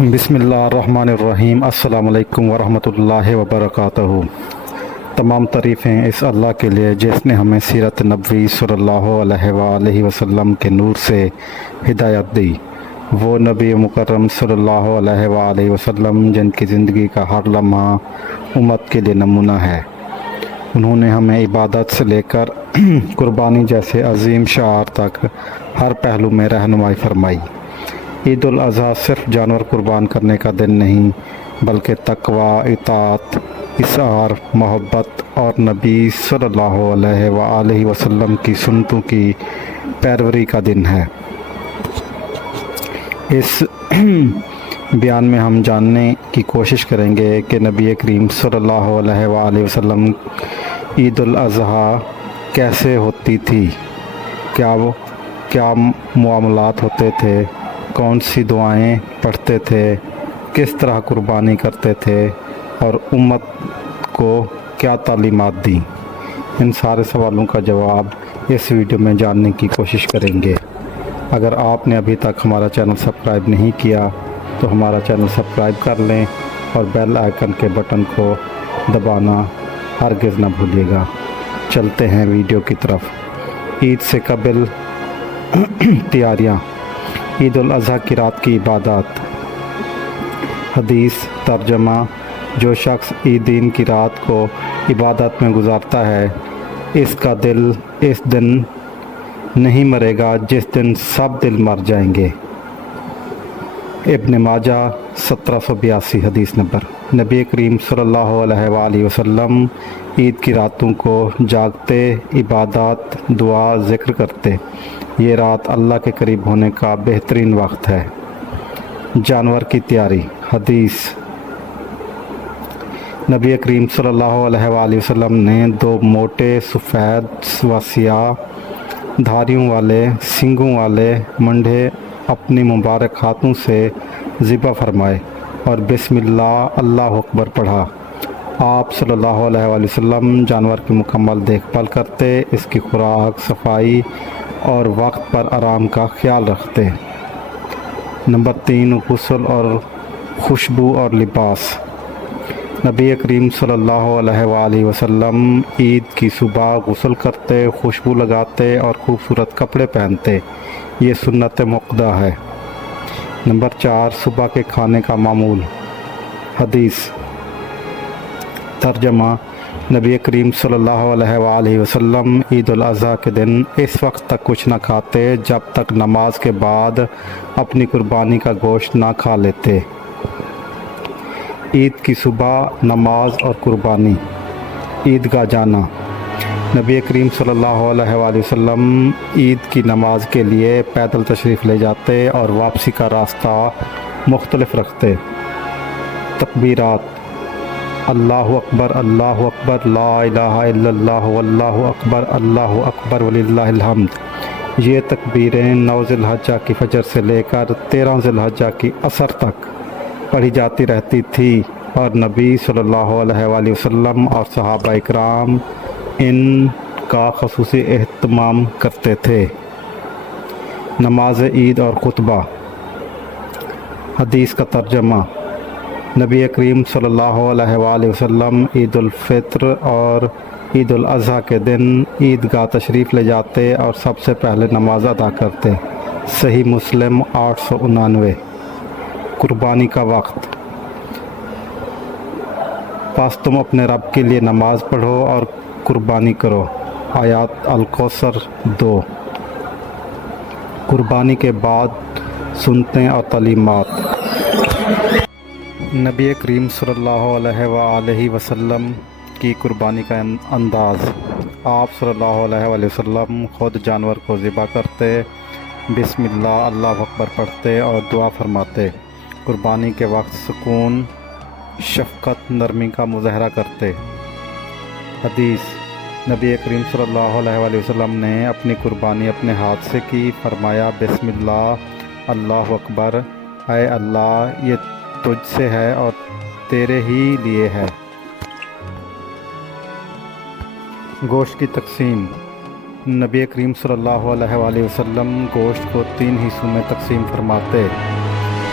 بسم اللہ الرحمن الرحیم۔ السلام علیکم ورحمۃ اللہ وبرکاتہ۔ تمام تعریفیں اس اللہ کے لیے جس نے ہمیں سیرت نبوی صلی اللہ علیہ وآلہ وسلم کے نور سے ہدایت دی۔ وہ نبی مکرم صلی اللہ علیہ وآلہ وسلم جن کی زندگی کا ہر لمحہ امت کے لیے نمونہ ہے۔ انہوں نے ہمیں عبادت سے لے کر قربانی جیسے عظیم شعار تک ہر پہلو میں رہنمائی فرمائی۔ عید الاضحیٰ صرف جانور قربان کرنے کا دن نہیں بلکہ تقویٰ، اطاعت، اظہار محبت اور نبی صلی اللہ علیہ وآلہ وسلم کی سنتوں کی پیروی کا دن ہے۔ اس بیان میں ہم جاننے کی کوشش کریں گے کہ نبی کریم صلی اللہ علیہ وآلہ وسلم عید الاضحیٰ کیسے ہوتی تھی، کیا معاملات ہوتے تھے، کون سی دعائیں پڑھتے تھے، کس طرح قربانی کرتے تھے اور امت کو کیا تعلیمات دیں۔ ان سارے سوالوں کا جواب اس ویڈیو میں جاننے کی کوشش کریں گے۔ اگر آپ نے ابھی تک ہمارا چینل سبسکرائب نہیں کیا تو ہمارا چینل سبسکرائب کر لیں اور بیل آئیکن کے بٹن کو دبانا ہرگز نہ بھولیے گا۔ چلتے ہیں ویڈیو کی طرف۔ عید سے قبل تیاریاں، عید الاضحیٰ کی رات کی عبادات۔ حدیث ترجمہ: جو شخص عیدین کی رات کو عبادت میں گزارتا ہے اس کا دل اس دن نہیں مرے گا جس دن سب دل مر جائیں گے۔ ابن ماجہ 1782 حدیث نمبر۔ نبی کریم صلی اللہ علیہ وآلہ وسلم عید کی راتوں کو جاگتے، عبادات، دعا، ذکر کرتے۔ یہ رات اللہ کے قریب ہونے کا بہترین وقت ہے۔ جانور کی تیاری۔ حدیث: نبی کریم صلی اللہ علیہ وآلہ وسلم نے دو موٹے، سفید و سیاہ دھاریوں والے سینگوں والے مونڈھے اپنی مبارک ہاتھوں سے ذبح فرمائے اور بسم اللہ اللہ اکبر پڑھا۔ آپ صلی اللہ علیہ وآلہ وسلم جانور کی مکمل دیکھ بھال کرتے، اس کی خوراک، صفائی اور وقت پر آرام کا خیال رکھتے۔ نمبر 3، غسل اور خوشبو اور لباس۔ نبی کریم صلی اللہ علیہ وآلہ وسلم عید کی صبح غسل کرتے، خوشبو لگاتے اور خوبصورت کپڑے پہنتے۔ یہ سنت مؤکدہ ہے۔ نمبر 4، صبح کے کھانے کا معمول۔ حدیث ترجمہ: نبی کریم صلی اللہ علیہ وآلہ وسلم عید الاضحیٰ کے دن اس وقت تک کچھ نہ کھاتے جب تک نماز کے بعد اپنی قربانی کا گوشت نہ کھا لیتے۔ عید کی صبح، نماز اور قربانی۔ عیدگاہ جانا۔ نبی کریم صلی اللہ علیہ وآلہ وسلم عید کی نماز کے لیے پیدل تشریف لے جاتے اور واپسی کا راستہ مختلف رکھتے۔ تکبیرات: اللہ اکبر، اللہ اکبر، لا الہ الا اللہ، واللہ اکبر، اللہ اکبر وللہ الحمد۔ یہ تکبیریں 9 ذی الحجہ کی فجر سے لے کر 13 ذی الحجہ کی عصر تک پڑھی جاتی رہتی تھی اور نبی صلی اللہ علیہ وآلہ وسلم اور صحابہ اکرام ان کا خصوصی اہتمام کرتے تھے۔ نماز عید اور خطبہ۔ حدیث کا ترجمہ: نبی کریم صلی اللہ علیہ وآلہ وسلم عید الفطر اور عید الاضحیٰ کے دن عیدگاہ تشریف لے جاتے اور سب سے پہلے نماز ادا کرتے۔ صحیح مسلم 899۔ قربانی کا وقت۔ پس تم اپنے رب کے لیے نماز پڑھو اور قربانی کرو۔ آیات الکوثر 2۔ قربانی کے بعد سنتیں اور تعلیمات۔ نبی کریم صلی اللہ علیہ وآلہ وسلم کی قربانی کا انداز۔ آپ صلی اللہ علیہ وآلہ وسلم خود جانور کو ذبح کرتے، بسم اللہ اللہ اکبر پڑھتے اور دعا فرماتے۔ قربانی کے وقت سکون، شفقت، نرمی کا مظاہرہ کرتے۔ حدیث: نبی کریم صلی اللہ علیہ وآلہ وسلم نے اپنی قربانی اپنے ہاتھ سے کی، فرمایا بسم اللہ اللہ اکبر، اے اللہ یہ تجھ سے ہے اور تیرے ہی لیے ہے۔ گوشت کی تقسیم۔ نبی کریم صلی اللہ علیہ وآلہ وسلم گوشت کو 3 حصوں میں تقسیم فرماتے۔